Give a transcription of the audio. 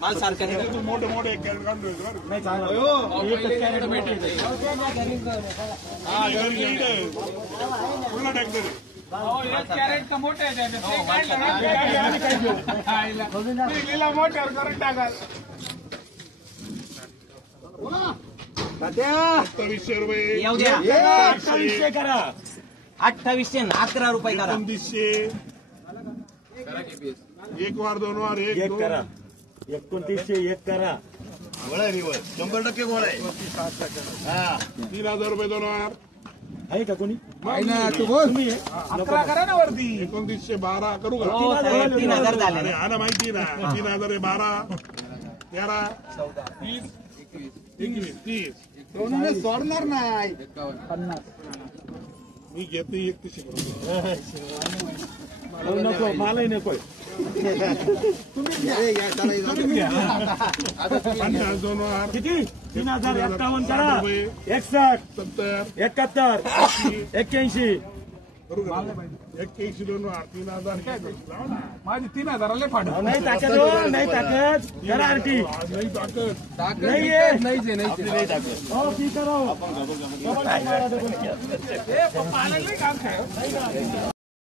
माल सारखा नाही तू मोठे मोठे एक कॅरेट काढून ठेवतो बरं. नाही चांगला हा पूर्ण टॅक्टर कॅरेट मोठे मोठ्यावर करून टाका 2700 रुपये येऊ द्या 2800 करा 2800 11 रुपये करा 2900 एक वार दोन वार एक करा 2900 एक करा 100% गोळा आहे 3000 रुपये दोन वार आहे का कोणी तू बोल 11 करा ना वरती 2912 करू का 3000 झाले अरे आला माहिती ना 3000 12 13 14 21 30 सोडणार नाही मी घेते 3100 नको मलाही नको दोन वार किती 3051 करा 61 70 71 81 करू का 81 दोन वार 3000 माझी 3000 फाट नाही ताकद नाही ताकद करा आरती आज नाही ताकद नाही हो की करो